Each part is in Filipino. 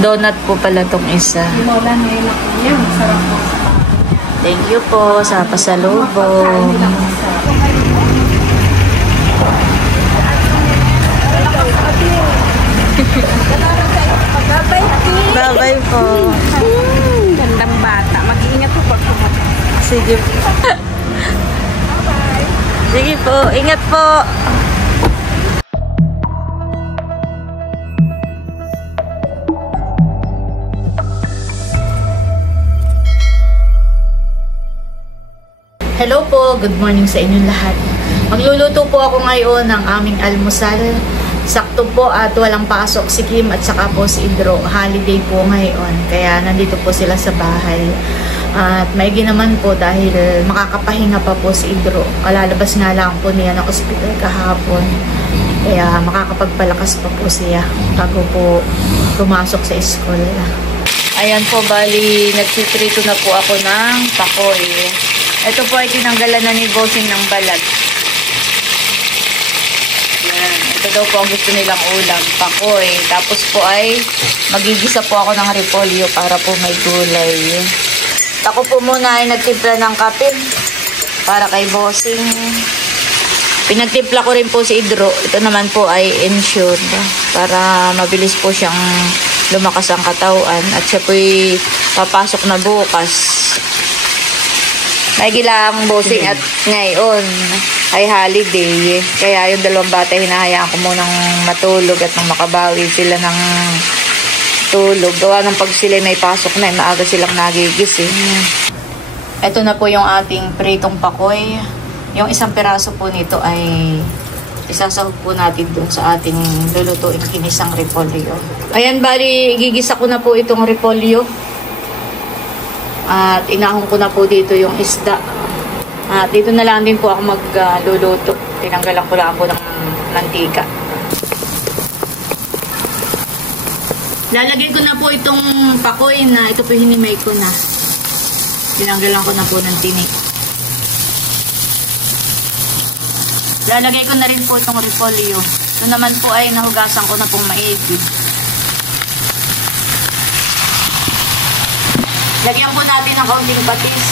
Donut po pala tong isa. Tinola ngayon ako. Yan, masarap po. Thank you po sa pasalubong. Bye-bye po. Gandang bata. Mag-iingat po pag pumunta. Sige po. Sige po. Ingat po. Hello po. Good morning sa inyong lahat. Magluluto po ako ngayon ng aming almusal. Sakto po at walang pasok si Kim at saka po si Idro. Holiday po ngayon. Kaya nandito po sila sa bahay. At maigi naman po dahil makakapahinga pa po si Idro. Kalalabas nga lang po niya ng ospital kahapon. Kaya makakapagpalakas pa po siya bago po tumasok sa school. Ayan po, bali nagtitrito na po ako ng pakoy. Ito po ay tinanggalan na ni Bossing ng balat. Yan. Ito daw po ang gusto nilang ulam, pakoy. Tapos po ay magigisa po ako ng repolyo para po may gulay. Ako po muna ay nagtimpla ng kape para kay Bossing. Pinagtimpla ko rin po si Idro. Ito naman po ay ensured para mabilis po siyang lumakas ang katawan. At siya po'y papasok na bukas. Nagilang Bossing at ngayon ay holiday. Kaya yung dalawang bata hinahayaan ko munang matulog at nang makabawi sila ng tulog. Gawa ng pag sila may pasok na, maaga silang nagigising. Ito na po yung ating pritong pakoy. Yung isang piraso po nito ay isasahog po natin dun sa ating lulutuin kinisang repolyo. Ayan, bali, gigisa ko na po itong repolyo. At inahon ko na po dito yung isda. At dito na lang din po ako magluluto. Tinanggalan ko lang po ng mantika. Lalagay ko na po itong pakoy na ito po hinimay ko na. Tinanggalan ko na po ng tinik. Lalagay ko na rin po itong repolyo. Ito naman po ay nahugasan ko na pong maigi. Lagyan po natin ng kaunting patis.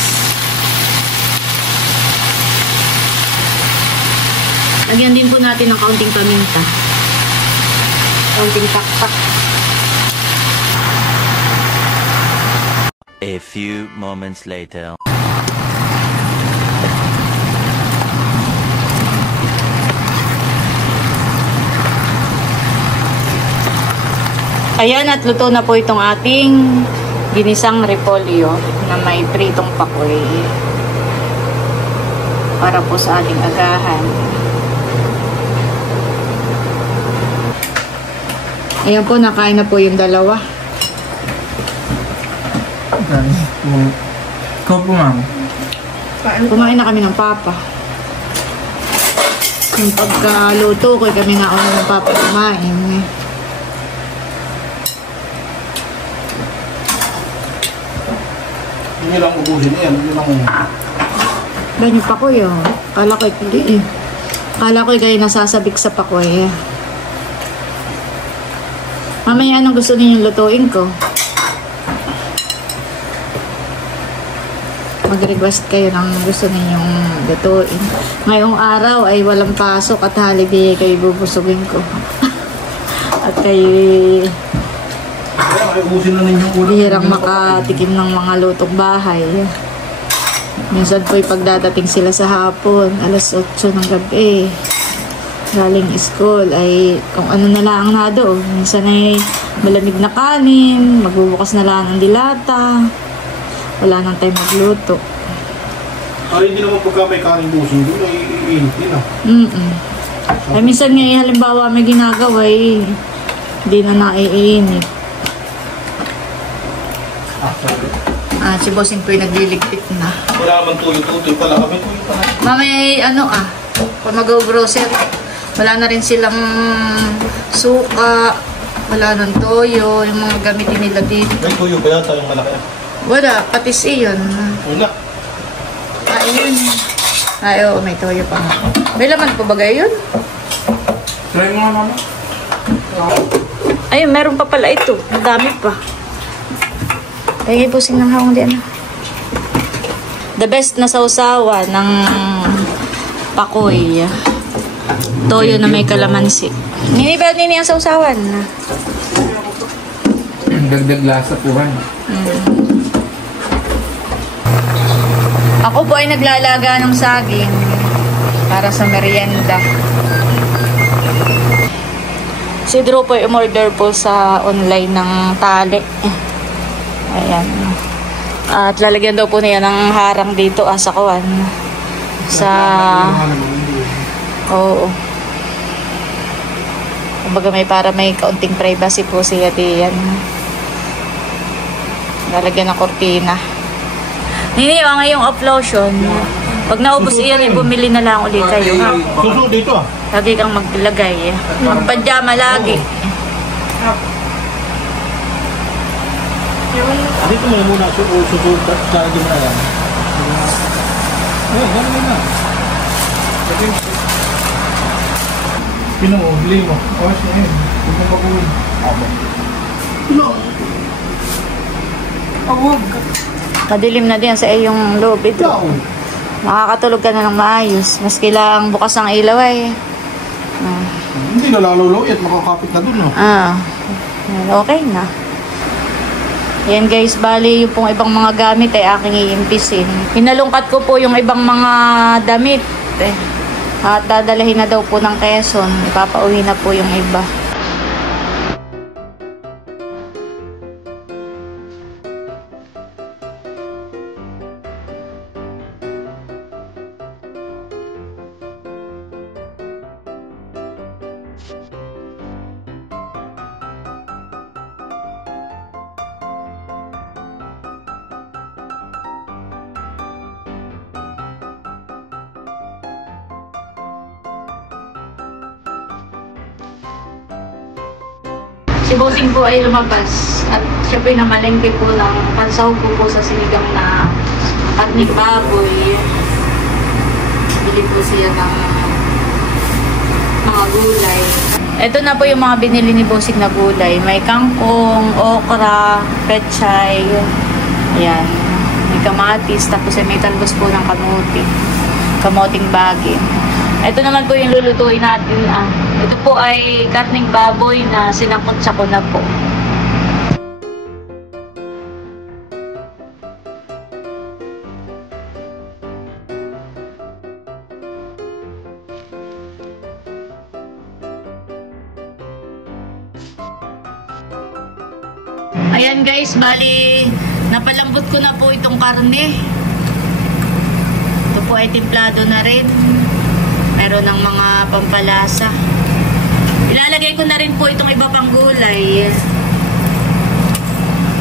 Lagyan din po natin ng kaunting paminta. Kaunting takpak. A few moments later. Ayan, at luto na po itong ating ginisang repolyo na may pritong pakoy para po sa ating agahan. Ayan po, nakain na po yung dalawa. Ikaw po, ma'am. Kumain na kami ng papa. Yung pagkaluto ko, kami na ako ng papa kumain. Hindi lang ubusin yan. Hindi lang Ganyan pakoy, oh. Kala ko hindi eh. Kala ko kayo nasasabik sa pakoy. Mamaya, anong gusto niyo lutuin ko? Mag-request kayo ng gusto ninyong lutuin. Ngayong araw ay walang pasok at holiday, kayo bubusugin ko. At kayo ubusin na ninyo ulam. bihirang makatikim ng mga lutong bahay. Minsan po'y pagdadating sila sa hapon, alas 8 ng gabi, galing school, ay kung ano na lang na doon. Minsan ay malamig na kanin, magbubukas na lang ng dilata, wala nang time magluto. Ay, hindi naman pagka may kanin busin doon, ay iinit din ah. Ay minsan nga, halimbawa may ginagawa, hindi na naiinit. Si Bossing po'y nagliligpit na. Wala naman tuyo-tuyo pala kami. Tuyo pa na. Mamay, kung mag-grocery, wala na rin silang suka, wala nang toyo, yung mga gamitin nila dito. May tuyo ba yata yung malaki? Wala, patis iyon. Wala. Ayun. Ay, oo, may toyo pa nga. May laman po ba gayon? Try mo nga, mama. Ayun, meron pa pala ito. Ang dami pa. Lagay po ng hawang din. The best na sausawa ng pakoy. Toyo na may kalamansi. Nini ba nini ang sausawan? Dagdag lasa po ba? Ako po ay naglalaga ng saging para sa merienda. Si Drew po ay umorder po sa online ng tali. Ayan. At lalagyan daw po niya ng harang dito sa kuwan. Sa... Oo. Kumbaga may kaunting privacy po siya diyan. Lalagyan ng kortina. Nini, ngayong off-lotion. Pag naubos iyan, bumili na lang ulit kayo. Ha? Suso dito ah. Lagi kang maglagay. Magpajama lagi. Dito mo na muna. Suso. Lagi mo na yan. Ganun na. Pinong-ugli mo. Awas na yun. Huwag mo baguhin. Madilim na din sa iyong loob ito. Makakatulog ka na ng maayos. Mas kailangang bukas ang ilaw ay. Hindi na laluluit. Makakapit na dun. Okay na. Yan guys, bali yung pong ibang mga gamit ay aking iimpisin. Pinalungkat ko po yung ibang mga damit. At dadalahin na daw po ng Quezon. Ipapauwi na po yung iba. Si Bossing po ay lumabas at siya po yung namalengke po ng pansahog po sa sinigang na karning baboy. Bili po siya ng mga gulay. Ito na po yung mga binili ni Bossing na gulay. May kangkong, okra, pechay, ayan. May kamatis, tapos may talbos po ng kamote. Kamoting bagi. Ito naman po yung lulutuin natin. Ito po ay karning baboy na sinangkot-sako na po. Ayan guys, bali napalambot ko na po itong karne. Ito po ay timplado na rin. Meron ng mga pampalasa. Ilalagay ko na rin po itong iba pang gulay.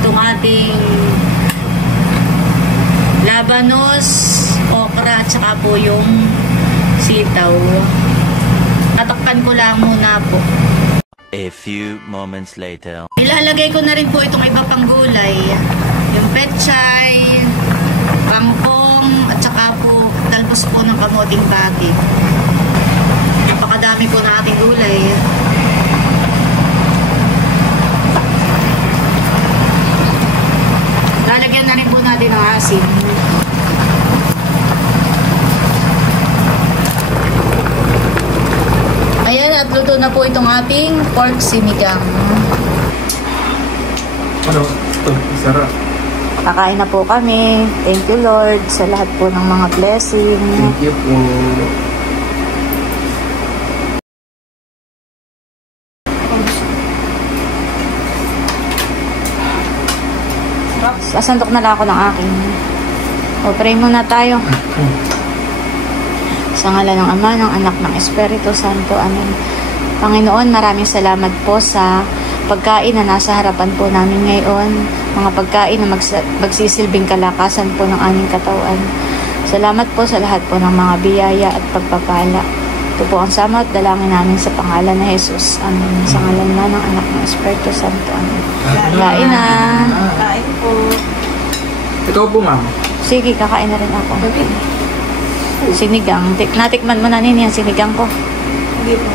Itong ating labanos, okra, at saka po yung sitaw. Tatakpan ko lang muna po. A few moments later. Ilalagay ko na rin po itong iba pang gulay. Yung pechay, kangkong, at saka po talbos po ng kamoting bagi. Napakadami po na ating gulay. Lalagyan na rin po natin ng asin. Ayan, at luto na po itong ating pork sinigang. Ano? Ito, sarap. Kakain na po kami. Thank you Lord sa lahat po ng mga blessing. Thank you po. Sasandok na lang ako ng akin. O, pray muna tayo. Sa ngalan ng Ama, ng Anak, ng Espiritu Santo. Amen. Panginoon, maraming salamat po sa pagkain na nasa harapan po namin ngayon. Mga pagkain na magsisilbing kalakasan po ng aming katawan. Salamat po sa lahat po ng mga biyaya at pagpapala. Ito po ang sama at dalangin namin sa pangalan na Jesus. Amen. Sa ngalan na ng Anak, ng Espiritu Santo. Amen. Kain na. Kain po. Ikaw po, ma'am. Sige, kakain na rin ako. Sinigang. Natikman mo na nini ang sinigang ko. Hindi po.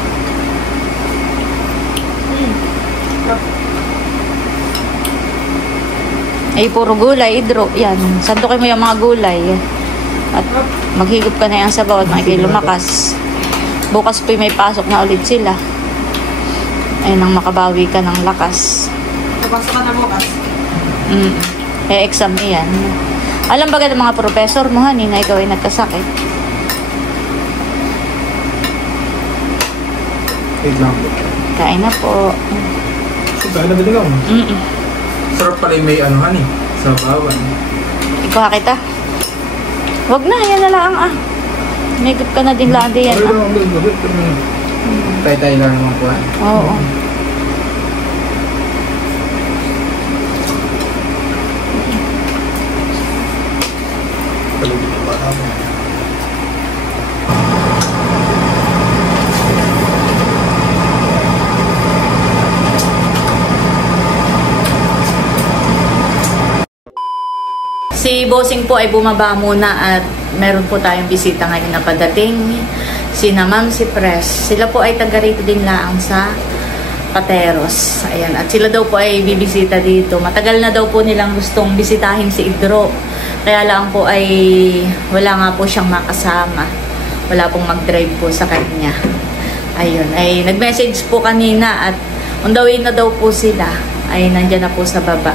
Ay, puro gulay, Idro. Yan. Sandukin mo yung mga gulay. At maghigop ka na yung sabaw at makikita lumakas. Bukas po may pasok na ulit sila. Ay, nang makabawi ka ng lakas. Tapos ka na bukas. Exam yan. Alam ba ng mga professor mo, honey, na ikaw ay nagkasakit? Wait lang. Kain na po. So, kaya na lang. Sarap pala yung may anuhan eh. Sabawan. Ikuha kita. Wag na, yan na lang Makeup ka na din lang din yan. Ano lang, ulit. Tay-tay lang naman po. Oo. Si Bossing po ay bumaba muna at meron po tayong bisita ngayon na padating. Sina Ma'am si Pres. Sila po ay taga rito din lang sa Pateros. Ayan. At sila daw po ay bibisita dito. Matagal na daw po nilang gustong bisitahin si Idro. Kaya lang po ay wala nga po siyang makasama. Wala pong mag-drive po sa kanya. Ayun. Ay nag-message po kanina at on the way na daw po sila. Ay nandyan na po sa baba.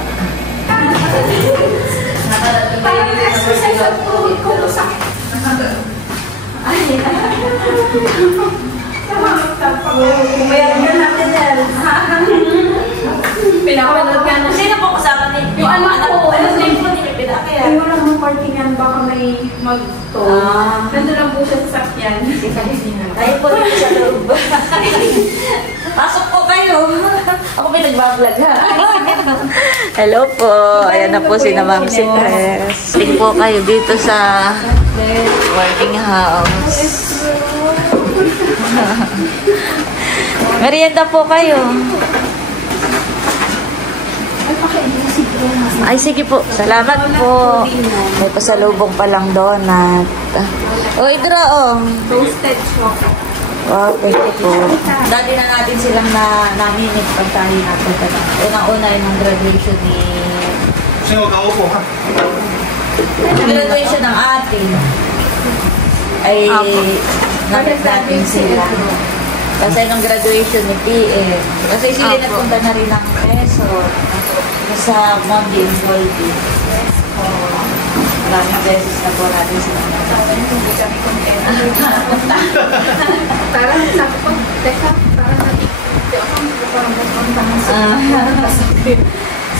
Pinapanood ka na. Sino po kasama ni? Yung anak ko. Ano sa po ni Pipila? Ay, walang mga parkingan. Baka may mag-to. Nandun lang po siya sa sakyan. Tayo po dito sa loob. Pasok po kayo. Ako may nagbablog ha. Hello po. Ayan na po si na Ma'am si Pres. Tingin po kayo dito sa working house. Merienda po kayo. Ay, sige po. Salamat po. May pasalubong pa lang donut. O, Idro, Roasted chocolate. Wow, thank you po. Dati na natin silang naminit pag tayo natin. Unang-una yung graduation ni... Sino ka-upo, ha? Yung graduation ng atin. Ay, nakit natin sila. Kasi nung graduation ni PM. Kasi sila nagpunta na rin ng peso. Sa Mondi and Goldie. Maraming beses na po natin sila. Hindi kami content. Parang sabi ko, teka, parang hindi ako parang magpuntahan sa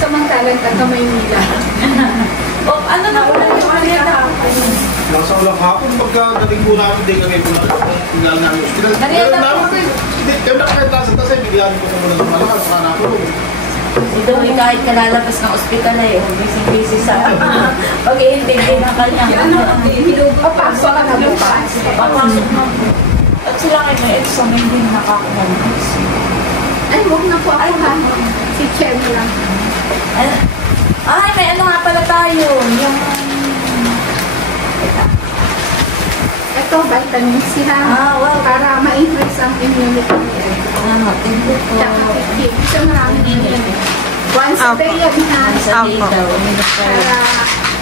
samantalang taga Maynila. O, ano na po lang yung merienda? Nasa ulang hapon, pagkadating po namin, di kami po tinggal namin hospital. Merienda po. Hindi, kami nakakita sa tasay, bigyan ko sa muna ng malakas, saka nakulong. Ito, kahit kalalabas ng ospital ay busy-busy sa pag-iintindi ng kanyang Papasok ka na bukas. papasok na po. At sila kayo may exam, hindi nakakakumalis. Ay, huwag na po ako ha. Si Chen lang. Ay, may ano nga pala tayo. Yung... Ito, vitamin C ha. wow. Para ma-increase ang immunity niya. Thank you po. Tsaka effective. Ito maraming immunity. Once a day yan ha. Sa day daw. Para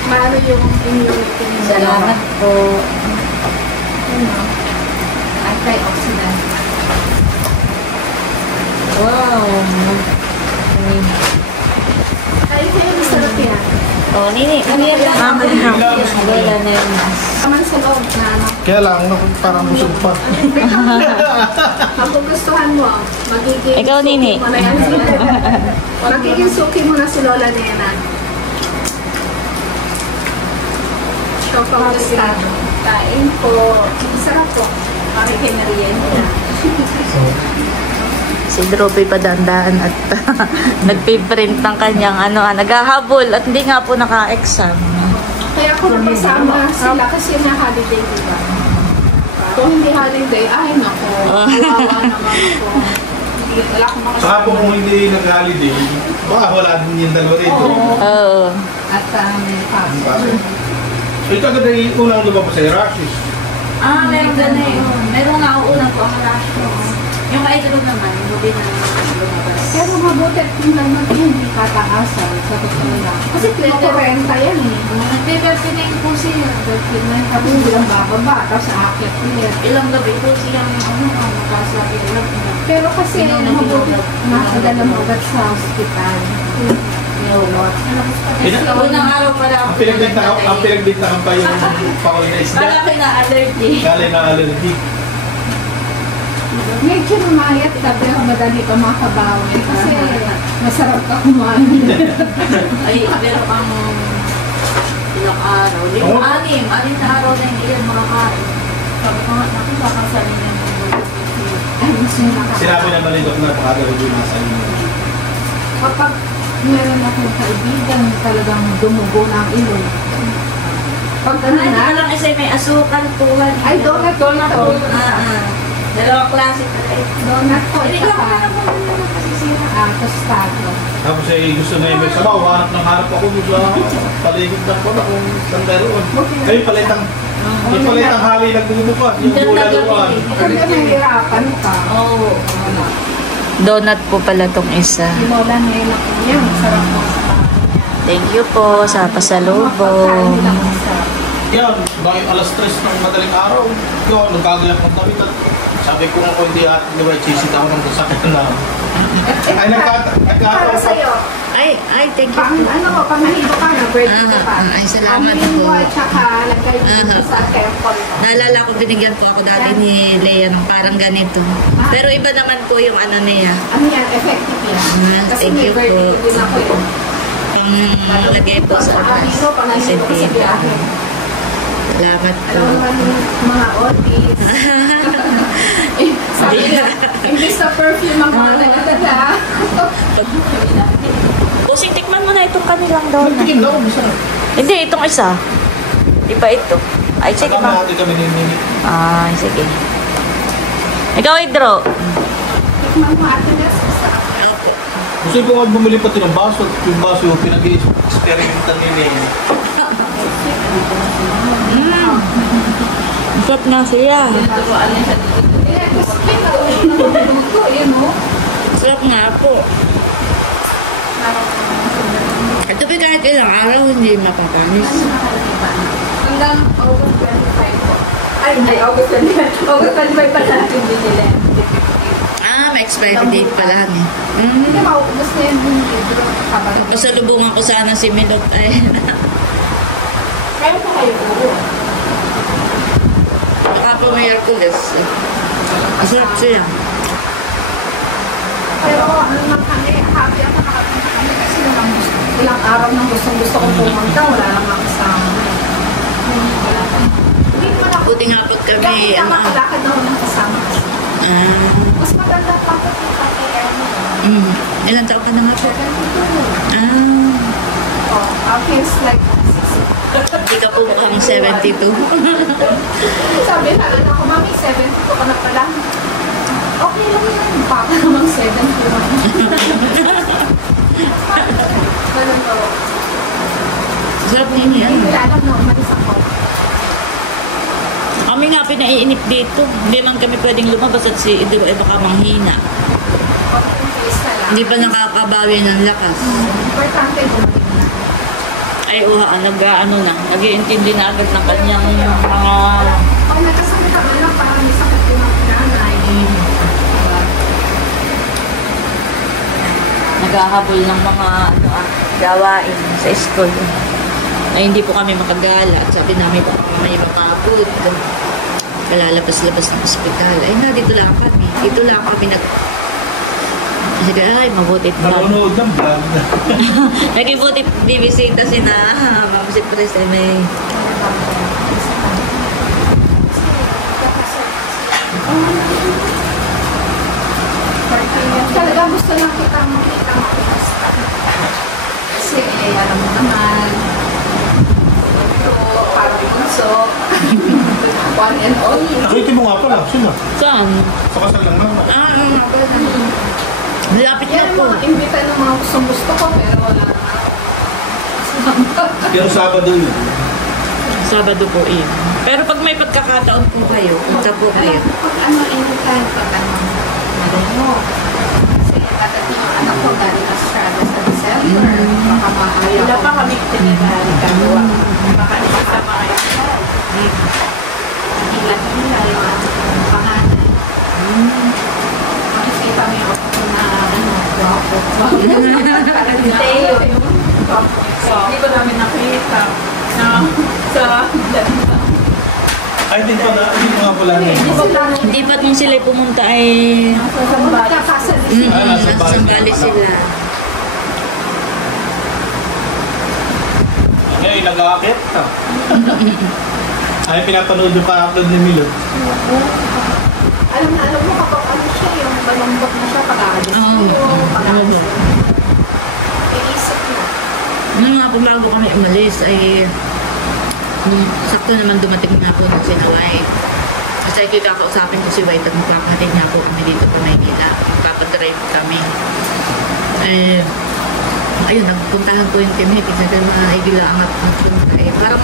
maano yung immunity niya. Salamat po. Antioxidant. Wow. Ay, kayo masarap yan. Oh, Nini. Merienda na ako. Wala na yung mas. Naman sa loob na ano. Kaya lang, parang busog pa. Ang gugustuhan mo, magiging Ikaw, Nini. suki mo na yan si magiging suki mo na si Lola Nena. So, kamusta? Kain po. Masarap po. Makikinariyan. Si Drope pa dandaan at nagpiprint ng kanyang naghahabol at hindi nga po naka-exam. Kaya ako napasama sila kasi na holiday, diba? Kung hindi holiday, ay nako. Kawawa naman ako. Wala akong makasama. Saka po kung hindi nag-holiday, baka wala din yung dalawa rito. Oo. At may pasok. Ito agad ay unang lumabas sa rashes. Meron ganun. Meron nga ako unang po ang rush ko. Yung idol naman, hindi na lumabas. Pero mabuti at yung ganun hindi tataasan sa totoo lang. Kasi kinukurenta yan eh. Nagbe-birthday po siya. Tapos bilang bababa, tapos aakyat ulit. Ilang gabi po siya makasabi lang. Pero kasi mabuti nakadala mo agad sa hospital. Unang araw pala ako. Ang pinagbintangan pa yung pakuli na isda. Malaki na allergy. Galing na allergy. Medyo namayat ka pero madali ka makabawi. Kasi masarap ka kumain. Ay, pero ang ilang araw. Anim na araw na yung ilan makakain. Sabi ko nga, naku, baka sabi niya Ay, mas yung nakakain. Sinabi naman ni Doc na pakagawin yung nasa inyo. Kapag meron akong kaibigan talagang dumugo ng ilong. Pag ano Ay, na, hindi lang kasi may asukal po. ay donut po. Dalawang klase pala eh. Donut po. Hindi ko kasi sira. Tostado. Tapos gusto na yung may sabaw. Hanap ako doon sa paligid ng pala kung saan meron. Kayo palitang hali nagbubukas. Yung bulaluan. Kung nahihirapan ka. Oo. Donut po pala tong isa. Lola nila ko yan. Sarap mo sa Thank you po sa pasalubong. Yan, bakit alas 3 ng madaling araw? Yun, nagkagayak ng damit at sabi ko nga kung hindi ni White Cheese ako ng sakit na. Ay, Para nagkataon ko. sa'yo. Ay, thank you po. Pamahido ka na, birthday ko pa. Ay, salamat Amin po. mo at saka lagay dito sa temple. Naalala ko, binigyan po ako dati ni Lea ng parang ganito. Pero iba naman po yung ano niya. Ano yan, effective yan. Kasi Thank may you birthday po. din ako yun. Pang lagay po sa Amigo, pamahido ko sa biyahe. Salamat po. Alam mo naman yung mga autis. Sabi nila, imbis na perfume ang mga nagadala. Pusing, tikman mo na itong kanilang donut. Nagtingin na ako, bisa na. Hindi, itong isa. Iba ito. Ay, sige Kasama ma. natin kami ni Nini. Ay, sige. Ikaw, Idro. Tikman mo ate na sa Opo. Gusto ko nga bumili pati ng baso. Yung baso yung pinag-experimentan ni Nini. Sarap nga siya. Sarap nga po. Ito ba kahit ilang araw hindi mapapanis? hanggang August 25 po. Ay, hindi, August 25. August 25 pa natin binili. May expiry date pa lang eh. Hindi, maubos na yung libro. Pasalubungan ko sana si Milot ay. Kaya pa kayo po. Baka po may Hercules. Masarap siya. Pero ano lang kami, happy ako nakapunta kami kasi ilang araw nang gusto ko pumunta, wala lang ako kasama. Hindi naman ako. Buti nga po't kami. Kahit na makalakad na ako ng kasama kasi. Mas maganda pa ako yung kaya Ilan taon ka na nga po? feels like Hindi ka po mukhang 72. sabi na, anak ko, mami, 72 ka na pala. Okay lang yan. Baka namang 72. Ganun po. Sarap din yan. Hindi nila alam na umalis ako. Kami nga pinaiinip dito. Hindi man kami pwedeng lumabas at si Idro ay baka manghina. Okay, face na lang. Hindi pa nakakabawi ng lakas. Importante bumalik na. Ay, nag-ano na. Nag-iintindi na agad ng kanyang mga... Pag nagkasakit ako lang, parang may sakit yung mga nanay. Naghahabol ng mga gawain sa school. Ay, hindi po kami makagala. At sabi namin po kami makaput. Kalalabas-labas ng ospital. Ay, dito lang kami. Dito lang kami Sige, ay, mabutit ba? Nanonood ng vlog. Nag-ibutit bibisita si na Ma'am si Pres ay may... Talaga gusto lang kita makita makita. Kasi alam mo naman, ito parang bunso. One and only. Nakita mo nga pala, sino? Saan? Sa kasal lang naman. Lapit na Yan po. ang mga imbita ng mga gusto ko pero wala na ako. Pero Sabado yun. Sabado po yun. Pero pag may pagkakataon po kayo, punta po kayo. Pag ano, anytime, pag ano. malumo. Kasi dadating yung anak ko galing Australia sa December. Baka maayaw. Wala pa kami tinanari kagawa. Baka nakasama kayo. Hila yung ating pangalan. Makikita mo yung ako na guwapo. Teo. Hindi ko namin nakita. Sa Ay, hindi pa na, hindi pa nga pala niya. Hindi pa nung sila pumunta ay Nasa Sambali sila. Ngayon, nag-aakit ka. Ay, pinapanood yung ka-upload ni Milo. Alam mo kapag ano siya, yung malambot na siya pag-aalis. Pag-aalis. Iisip mo. Nung nga po bago kami umalis ay sakto naman dumating na po ng sinaway. Kasi kakausapin ko si White at magkakatid niya po kami dito po Maynila. Magpapadrive kami. Ayun, nagpuntahan po yung team meeting. Sabi mga igila ang punta eh. Parang,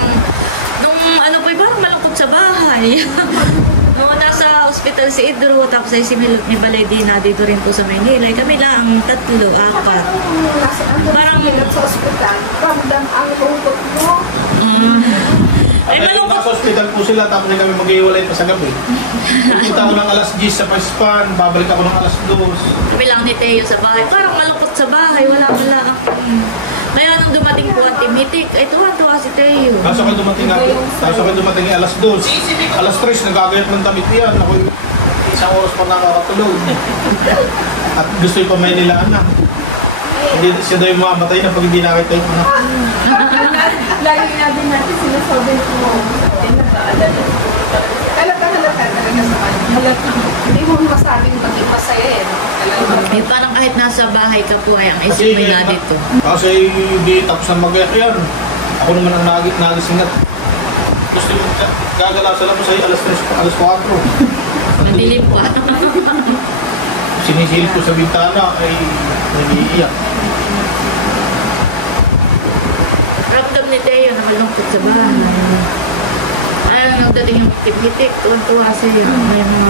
nung ano po, parang malungkot sa bahay. Noong nasa ospital si Idro, tapos ay si Milot ni Baledina dito rin po sa Maynila. Kami lang, 3, 4. Parang, Sa ospital, ramdam ang lungkot mo. ay malungkot. Nasa hospital po sila, tapos na kami mag-iwalay pa sa gabi. Pupunta ako ng alas 10 sa Paspan, babalik ako ng alas 2. Kami lang ni Teo sa bahay. Parang malungkot sa bahay. Wala akong. Kaya nung dumating po ang timitik, ay tuwa-tuwa si Teo. Tapos ako dumating ako, tapos ako dumating alas 2. Alas 3, nagagayat ng damit yan. Ako isang oras pa nakakatulog. At gusto yung pamay nila anak. Hindi siya daw yung mamatay na pag hindi nakita yung anak. lagi nga din natin sinasabi ko. Nag-aalala. Halata talaga sa kanya. Hindi mo masabing maging masaya eh. Eh, parang kahit nasa bahay ka po ay ang isip mo na dito. Kasi hindi tapos na mag-ayak yan. Ako naman ang nagising at gusto yung gagala sa labas ay alas 3, alas 4. Madilim po. Sinisilip ko sa bintana ay nag-iiyak. Ramdam ni Teo na malungkot sa bahay. Ayaw nang dating yung tipitik, tuwan-tuwa siya.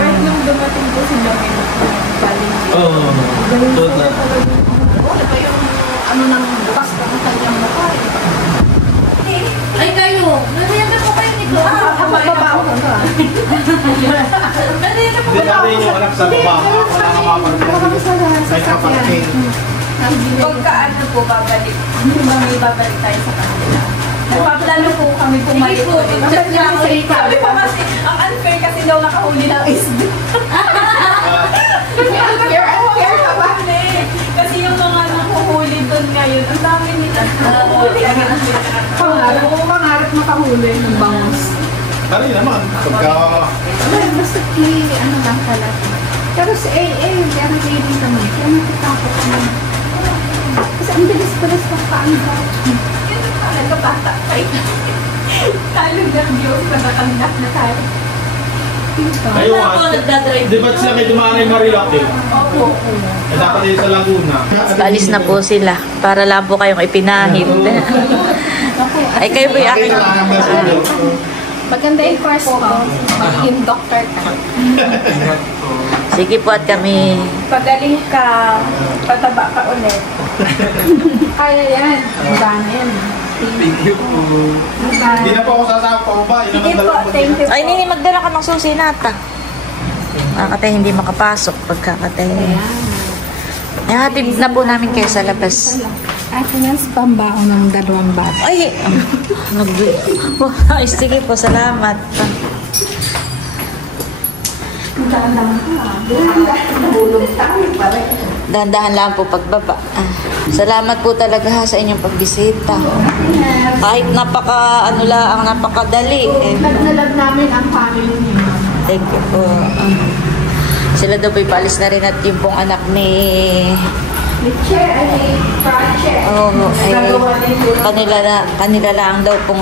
Kahit nung dumating po sila, may paling. Oo. Doon na. Ano ba yung ano nang bukas pa ng kanyang mukha eh. Ay kayo! Nanayan na po kayo ni Ko. Babaw ka ka. Nanayan na po Hindi natin yung anak sa baba. Ako na nakapagpapagpapag. Ay kapatid. Pagka ano po, babalik. Hindi ba may babalik tayo sa kanila? Nagpaplano po kami pumalit po. Chat niya ako rin. Sabi pa kasi, ang unfair kasi daw nakahuli ng isda. Unfair ka ba? Kasi yung mga nakuhuli doon ngayon, ang dami nila nakuhuli. Pangarap makahuli ng bangus. Kari naman. Pagka... Basta ano lang pala. Pero si AA, kaya nag-iibig naman. Kaya natatakot naman. Kasi ang bilis-bilis pa paanda. Yan talaga bata pa yun. Talo ng Diyos na nakandak na tayo. Kayo nga, di ba't sila may dumaan ay Marilaki? Opo. Eh dapat din sa Laguna. Alis na po sila para lang po kayong ipinahid. Ay kayo po yung aking... Maganda yung course ko. Magiging doctor ka. Sige po at kami... Pagaling ka, pataba ka ulit. Kaya yan. Magana yan. Thank you po. Hindi na po ako sasama pa ba? Sige po, thank you po. Ay, Nini, magdala ka ng susi nata. Kakatay hindi makapasok pagkakatay. Hatid na po namin kayo sa labas. At yan sa pambaho ng 2 bata. Ay! Ay, sige po, salamat. Dahan-dahan lang po pagbaba. Salamat po talaga ha sa inyong pagbisita. Kahit napakadali. Nagnalag namin ang family niyo. Thank you po. Sila daw po'y paalis na rin at yung pong anak ni... Chair ay project. Oo, kanila lang daw pong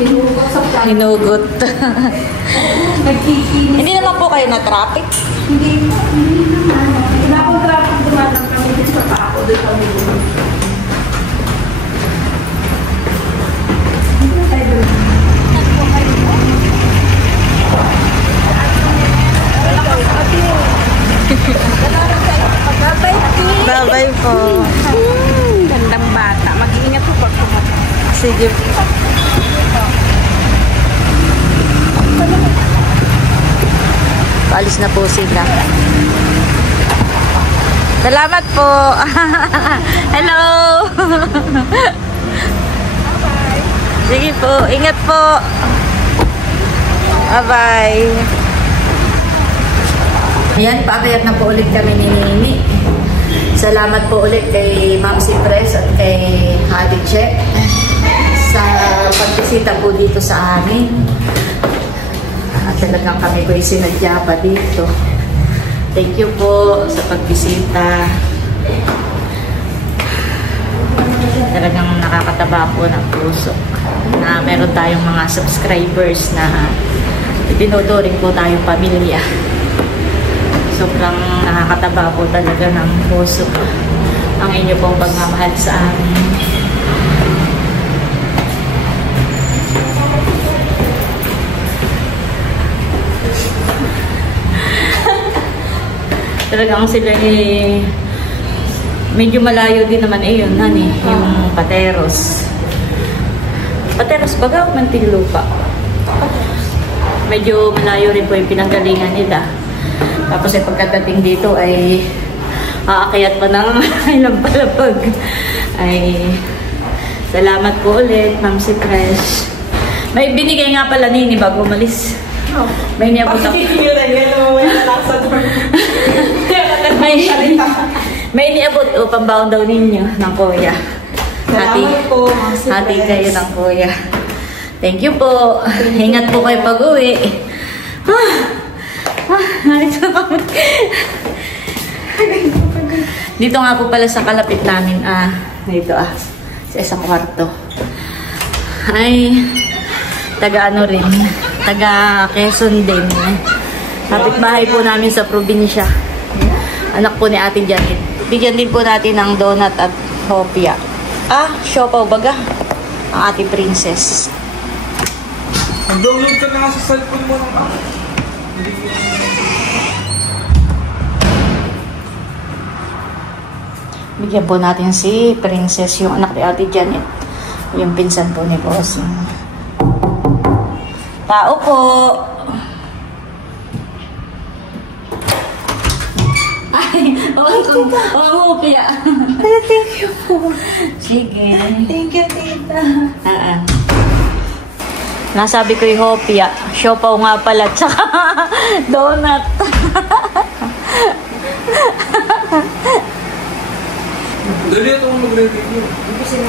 Hinugot sa plan. hinugot. Nagkikinis. Hindi naman po kayo na traffic. Hindi naman. Wala akong traffic dumatang kami dito sa pako. Doon kami doon. Wala Sige po. Paalis na po sila. Salamat po. Hello. Sige po. Ingat po. Bye-bye. Ayan, paakayat na po ulit kami ni Nini. Salamat po ulit kay Ma'am Cipres at kay Ate Che sa pagbisita po dito sa amin. At talagang kami po isinadya pa dito. Thank you po sa pagbisita. Talagang nakakataba po ng puso na meron tayong mga subscribers na itinuturing po tayong pamilya. Sobrang nakakataba po talaga ng puso ang inyo pong pagmamahal sa amin. Talagang sila medyo malayo din naman yun, honey, yung Pateros. Pateros baga o Muntinlupa? Medyo malayo rin po yung pinanggalingan nila. Tapos ay pagkadating dito ay aakyat pa ng ilang palapag. Ay salamat po ulit, Ma'am Cipres. May binigay nga pala Nini bago umalis. May niabot ako. May niabot o pambaon daw ninyo ng kuya. Hati kayo ng kuya. Thank you po. Ingat po kayo pag-uwi. Dito nga po pala sa kalapit namin. Dito sa isang kwarto. Ay, taga ano rin. Taga Quezon din. Kapitbahay po namin sa probinsya. Anak po ni Ate Janet. Bigyan din po natin ng donut at hopia. Siopaw baga. Ang Ate Princess. Mag-download ka na nga sa cellphone mo ng app. Bigyan po natin si Princess, yung anak ni Ate Janet. Yung pinsan po ni Bossing. Tao po! Ay! Hopia! Thank you po. Sige. Thank you, tita. Nasabi ko yung hopia. Siopaw nga pala. Tsaka donut. Dali ito mag-review. Hindi sila